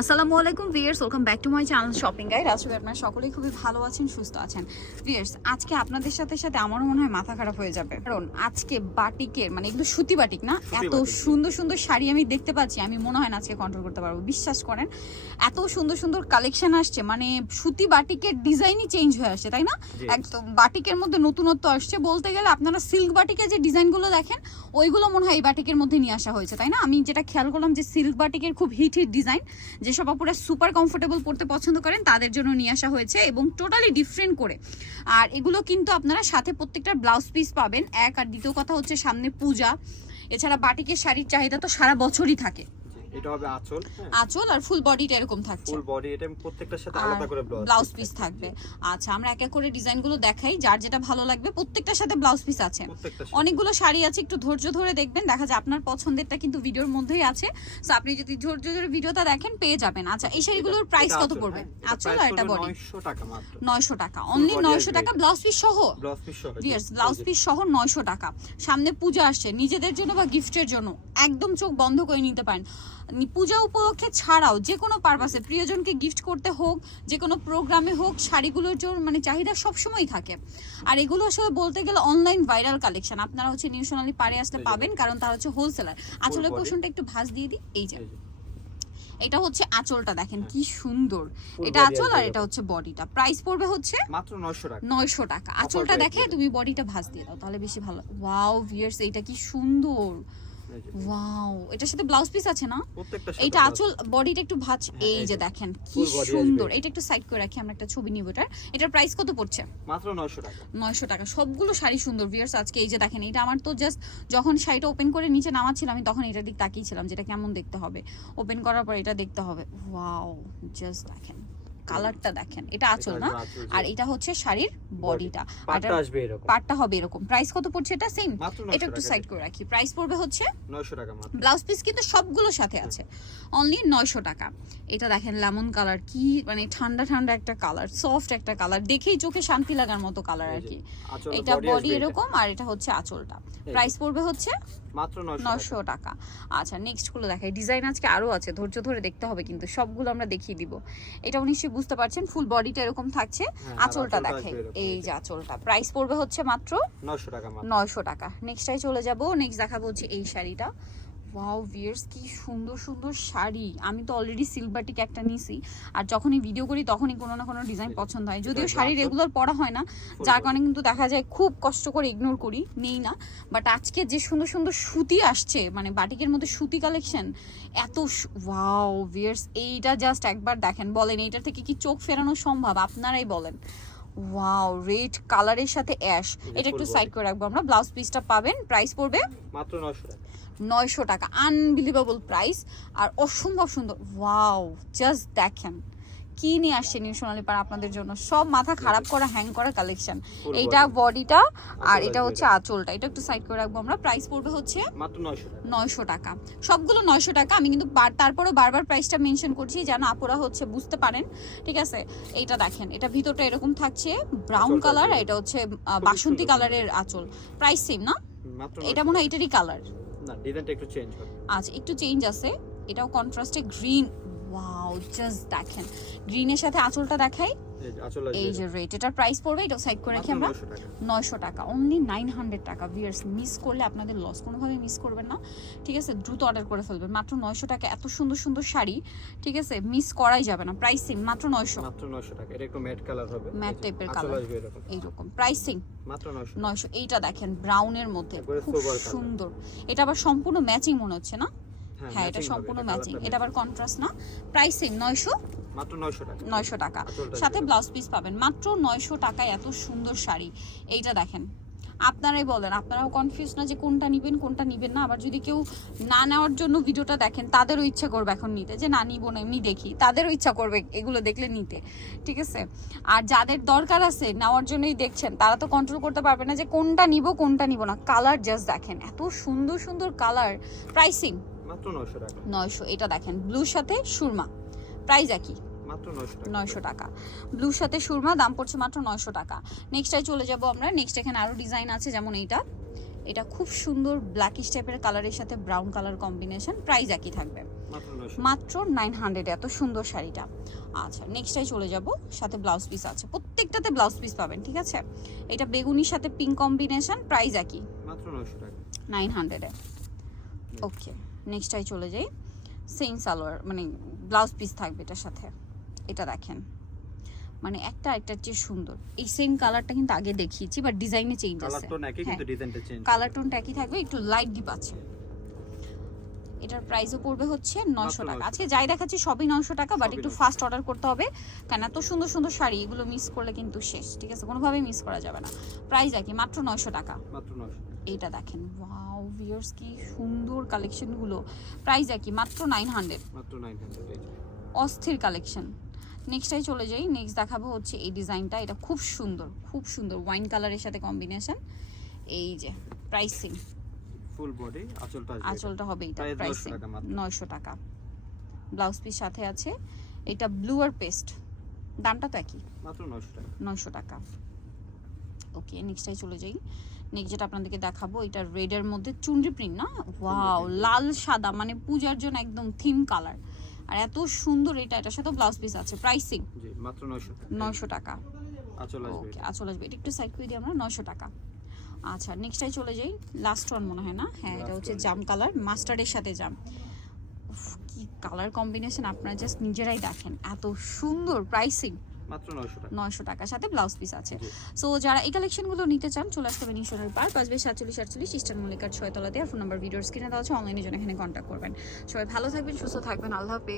আসসালামু আলাইকুম viewers welcome back to my channel shopping guide. আজকে আপনারা সকলেই খুবই ভালো আছেন সুস্থ আছেন। ভিয়ার্স আজকে আপনাদের সাথে সাথে আমারও মনে হয় মাথা খারাপ হয়ে যাবে। কারণ আজকে বাটিকের মানে এগুলো সুতি বাটিক না এত সুন্দর সুন্দর শাড়ি আমি দেখতে পাচ্ছি আমি মনে হয় না আজকে কন্ট্রোল করতে পারব। বিশ্বাস করেন এত সুন্দর সুন্দর কালেকশন আসছে মানে সুতি বাটিকের ডিজাইনই চেঞ্জ হয়ে আসছে তাই না? একদম বাটিকের মধ্যে নতুনত্ব আসছে। বলতে গেলে আপনারা সিল্ক বাটিকের যে ডিজাইনগুলো দেখেন ওইগুলো মনে হয় এই বাটিকের মধ্যে নিয়ে আসা হয়েছে তাই না? আমি যেটা খেয়াল করলাম যে সিল্ক বাটিকের খুব হিট হিট ডিজাইন যেসব আপুরা সুপার কমফোর্টেবল পড়তে পছন্দ করেন, তাদের জন্য নিয়ে আসা হয়েছে এবং টোটালি ডিফারেন্ট করে। আর এগুলো কিন্তু আপনারা সাথে প্রত্যেকটা ব্লাউজ পিস পাবেন। এক আর দ্বিতীয় কথা হচ্ছে সামনে পূজা। এছাড়া বাটিকের শাড়ির চাহিদা তো সারা বছরই থাকে। এটা হবে আঁচল আঁচল আর ফুল বডিটা এরকম থাকছে। ফুল বডি এটা প্রত্যেকটার সাথে আলাদা করে ব্লাউজ পিস থাকবে। আচ্ছা আমরা এক এক করে ডিজাইনগুলো দেখাই যার যেটা ভালো লাগবে প্রত্যেকটার সাথে ব্লাউজ পিস আছে। অনেকগুলো শাড়ি আছে একটু ধৈর্য ধরে দেখবেন দেখা যায় আপনার পছন্দেরটা কিন্তু ভিডিওর মধ্যেই আছে। সো আপনি যদি ধৈর্য ধরে ভিডিওটা দেখেন পেয়ে যাবেন। আচ্ছা এই শাড়িগুলোর প্রাইস কত পড়বে? আচ্ছা আর এটা বডি 900 টাকা মাত্র। নয়শো টাকা। অনলি body নয়শো আসবে টাকা ব্লাউজ পিস সহ? ব্লাউজ পিস সহ ব্লাউজ পিস সহ নয়শো টাকা। সামনে পূজা আসছে নিজেদের জন্য বা গিফটের জন্য একদম চোখ বন্ধ করে নিতে পারেন। পূজা উপলক্ষে ছাড়াও যে কোনো পারপাসে প্রিয়জনকে গিফট করতে হোক যে কোনো প্রোগ্রামে হোক শাড়িগুলোর জন্য মানে চাহিদা সবসময় থাকে। আর এগুলো আসলে বলতে গেলে অনলাইন ভাইরাল কালেকশন আপনারা হচ্ছে নিউ সোনালি পারে আসলে পাবেন কারণ তারা হচ্ছে হোলসেলার আসলে। কোশনটা একটু ভাঁজ দিয়ে দিই এই যে। এটা হচ্ছে আঁচলটা দেখেন কি সুন্দর। এটা আঁচল আর এটা হচ্ছে বডিটা প্রাইস পড়বে হচ্ছে মাত্র 900 টাকা। নয়শো টাকা। আঁচলটা দেখে তুমি বডিটা ভাঁজ দিয়ে দাও তাহলে বেশি ভালো। ওয়াও ভিয়ার্স এইটা কি সুন্দর। ওয়াও এটার সাথে ব্লাউজ পিস আছে না? blouse আঁচল বডিটা একটু ভাঁজ হ্যাঁ, এই যে। দেখেন কি সুন্দর। এটা। এটা একটু সাইড করে রাখি আমরা একটা ছবি নিব এটার। এটার প্রাইস কত পড়ছে? মাত্র 900 টাকা। নয়শো টাকা। সবগুলো শাড়ি সুন্দর ভিয়ার্স আজকে এই যে দেখেন এটা আমার তো জাস্ট যখন শাড়িটা ওপেন করে নিচে নামাচ্ছিলাম আমি তখন এটার দিক তাকিয়েছিলাম যেটা কেমন দেখতে হবে। ওপেন করার পর এটা দেখতে হবে। ওয়াও জাস্ট দেখেন। কালারটা দেখেন এটা আঁচল না। আর এটা হচ্ছে শাড়ির বডিটা পাটটা আসবে এরকম। পার্টটা হবে এরকম। প্রাইস কত পড়ছে এটা? সেম এটা একটু সাইড করে রাখি। প্রাইস পড়বে হচ্ছে 900 টাকা মাত্র। ব্লাউজ পিস কিন্তু সবগুলোর সাথে আছে। অনলি নয়শো টাকা। এটা দেখেন লেমন কালার কি মানে ঠান্ডা ঠান্ডা একটা কালার সফট একটা কালার দেখেই চোখে শান্তি লাগার মতো কালার আর কি। এটা বডি এরকম আর এটা হচ্ছে আঁচলটা। প্রাইস পড়বে হচ্ছে মাত্র 900 টাকা। আচ্ছা নেক্সটগুলো দেখাই। ডিজাইন আজকে আরও আছে ধৈর্য ধরে দেখতে হবে কিন্তু সবগুলো আমরা দেখিয়ে দিব। এটা নিশ্চয়ই বুঝতে পারছেন ফুল বডিটা এরকম থাকছে। হ্যাঁ, আঁচলটা দেখাই এই যে আঁচলটা। প্রাইস পড়বে হচ্ছে মাত্র 900 টাকা মাত্র। নয়শো টাকা। নেক্সটাই চলে যাব নেক্সট দেখাবো হচ্ছে এই শাড়িটা। ওয়াও ভিয়ার্স কি সুন্দর সুন্দর শাড়ি। আমি তো অলরেডি সিলভারটিক একটা নিছি। আর যখনই ভিডিও করি তখনই কোনো না কোনো ডিজাইন পছন্দ হয়। যদিও শাড়ি রেগুলার পরা হয় না যার কারণে কিন্তু দেখা যায় খুব কষ্ট করে ইগনোর করি নেই না। বাট আজকে যে সুন্দর সুন্দর সুতি আসছে মানে বাটিকের মধ্যে সুতি কালেকশন এত ওয়াও ভিয়ার্স এইটা জাস্ট একবার দেখেন। বলেন এইটা থেকে কি চোখ ফেরানো সম্ভব? আপনারাই বলেন। ওয়াও রেড কালারের সাথে অ্যাশ এটা একটু সাইড করে রাখব আমরা। ব্লাউজ পিসটা পাবেন প্রাইস পড়বে মাত্র 900 টাকা। নয়শো টাকা। আনবিলিভেবল প্রাইস আর অসম্ভব সুন্দর। ওয়াও জাস্ট দেখেন। কি নিয়ে আসছে নিউ সোনালি পাড়া আপনাদের জন্য? সব মাথা খারাপ করা হ্যাং করা কালেকশন এইটা বডিটা আর এটা হচ্ছে। আঁচলটা। এটা একটু সাইড করে রাখব আমরা। প্রাইস পড়বে হচ্ছে মাত্র 900 টাকা। নয়শো টাকা। সবগুলো নয়শো টাকা। আমি কিন্তু তারপরেও বারবার প্রাইসটা মেনশন করছি যেন আপুরা হচ্ছে বুঝতে পারেন। ঠিক আছে? এইটা দেখেন। এটা ভিতরটা এরকম থাকছে। ব্রাউন কালার এটা হচ্ছে বাসন্তী কালারের আঁচল। প্রাইস সেম না? এটা মনে হয় এটারই কালার না ডিজাইনটা একটু চেঞ্জ আচ্ছা একটু চেঞ্জ আছে। এটাও কন্ট্রাস্টে গ্রিন ওয়াও জাস্ট দেখেন। গ্রিনের সাথে আঁচলটা দেখাই। এই যে রেট এটার প্রাইস পড়বে এটা সাইড করে রাখি আমরা। নয়শো টাকা। অনলি নাইন হান্ড্রেড টাকা। ভিয়ার্স মিস করলে আপনাদের লস কোনোভাবে মিস করবেন না। ঠিক আছে দ্রুত অর্ডার করে ফেলবেন। মাত্র নয়শো টাকা এত সুন্দর সুন্দর শাড়ি। ঠিক আছে মিস করাই যাবে না। প্রাইসিং মাত্র নয়শো। মাত্র 900 টাকা। এটা একটু ম্যাট কালার হবে। Colour। আসবে এরকম। এইরকম। প্রাইসিং মাত্র নয়শো এইটা দেখেন ব্রাউনের মধ্যে। খুব সুন্দর। এটা আবার সম্পূর্ণ ম্যাচিং মনে হচ্ছে না? হ্যাঁ এটা সম্পূর্ণ ম্যাচিং এটা আবার কন্ট্রাস্ট না। প্রাইসিং নয়শো matching। মাত্র 900 টাকা। নয়শো টাকা। সাথে ব্লাউজ পিস পাবেন। মাত্র নয়শো টাকায় এত সুন্দর শাড়ি। এইটা দেখেন। আপনারাই বলেন আপনারাও কনফিউজ না যে কোনটা নিবেন কোনটা নিবেন না। আবার যদি কেউ না নেওয়ার জন্য ভিডিওটা দেখেন তাদেরও ইচ্ছা করবে এখন নিতে। যে না নিব না এমনি দেখি। তাদেরও ইচ্ছা করবে এগুলো দেখলে নিতে। ঠিক আছে? আর যাদের দরকার আছে নেওয়ার জন্যই দেখছেন তারা তো কন্ট্রোল করতে পারবে না যে কোনটা নিব কোনটা নিব না। কালার জাস্ট দেখেন। এত সুন্দর সুন্দর কালার প্রাইসিং মাত্র 900 টাকা। নয়শো এটা দেখেন ব্লুর সাথে সুরমা। প্রাইস একই। মাত্র 900 টাকা। ব্লুর সাথে সুরমা দাম পড়ছে মাত্র নয়শো টাকা। নেক্সটাই চলে যাব আমরা। নেক্সট এখানে আরও ডিজাইন আছে যেমন এইটা। এটা খুব সুন্দর ব্ল্যাকিশ টাইপের কালারের সাথে ব্রাউন কালার কম্বিনেশন প্রাইস একই থাকবে। মাত্র নাইন হান্ড্রেড এত সুন্দর শাড়িটা। আচ্ছা নেক্সটটাই চলে যাব। সাথে ব্লাউজ পিস আছে। প্রত্যেকটাতে ব্লাউজ পিস পাবেন ঠিক আছে? এটা বেগুনির সাথে পিঙ্ক কম্বিনেশন প্রাইস একই। মাত্র নয়শো টাকা। নাইন হান্ড্রেডে ওকে নেক্সটটাই চলে যাই। সেম সালোয়ার মানে ব্লাউজ পিস থাকবে এটার সাথে। এটা দেখেন। মানে একটা একটার চেয়ে সুন্দর। এই সেম কালারটা কিন্তু আগে দেখিয়েছি বাট ডিজাইনে চেঞ্জ কালার আছে। একই হ্যাঁ। কিন্তু ডিজাইনটা চেঞ্জ কালার টোনটা একই থাকবে একটু লাইট ডিপ আছে। এটার প্রাইসও পড়বে হচ্ছে নয়শো টাকা। আজকে যাই দেখাচ্ছি সবই নয়শো টাকা বাট একটু 900 ফাস্ট অর্ডার করতে হবে। কারণ এত সুন্দর সুন্দর শাড়ি এগুলো মিস করলে কিন্তু শেষ ঠিক আছে? কোনোভাবেই মিস করা যাবে না। প্রাইস একই মাত্র নয়শো টাকা। এইটা দেখেন ওয়াও ভিউয়ার্স কি সুন্দর কালেকশনগুলো প্রাইস একই মাত্র নাইন হান্ড্রেড মাত্র নাইন হান্ড্রেড অস্থির কালেকশন নেক্সটাই চলে যাই নেক্সট দেখাবো হচ্ছে এই ডিজাইনটা এটা খুব সুন্দর খুব সুন্দর ওয়াইন কালারের সাথে কম্বিনেশন এই যে প্রাইসিং ফুল বডি আঁচলটা হবে এটা Price 900 প্রাইসিং টাকা মাত্র। নয়শো টাকা। ব্লাউজ পিস সাথে আছে। এটা ব্লু আর পেস্ট দামটা তো একই। মাত্র নয়শো টাকা। নয়শো টাকা। ওকে নেক্সটাই চলে যাই। নেক্সট যেটা আপনাদেরকে দেখাবো এটা রেডের মধ্যে চুনরি প্রিন্ট না? ওয়াও লাল সাদা মানে পূজার জন্য একদম থিম কালার আর এত সুন্দর এটা এটার সাথে ব্লাউজ পিস আছে। প্রাইসিং জি মাত্র নয়শো টাকা। ওকে। আচ্ছা আসবে এটা। একটু সাইড করে দিই আমরা নয়শো টাকা। আচ্ছা নেক্সটটাই চলে যাই। লাস্ট ওয়ান মনে হয় না? হ্যাঁ এটা হচ্ছে জাম কালার মাস্টার্ডের সাথে জাম। কি কালার কম্বিনেশন আপনারা জাস্ট নিজেরাই দেখেন। এত সুন্দর প্রাইসিং মাত্র টাকা। সাথে ব্লাউজ পিস আছে। সো যারা এই কালেকশনগুলো নিতে চান চলে আসতে পারেন ঈশ্বরের পার্ক পাঁচ সাতচল্লিশ আটচল্লিশ ইস্টার্ন মল্লিকার ছয়তলাতে। আর ফোন নাম্বার ভিডিওর স্ক্রিনে দেওয়া আছে অনলাইনে জন্য এখানে কন্ট্যাক্ট করবেন। সবাই ভালো থাকবেন সুস্থ থাকবেন। আল্লাহ হাফেজ।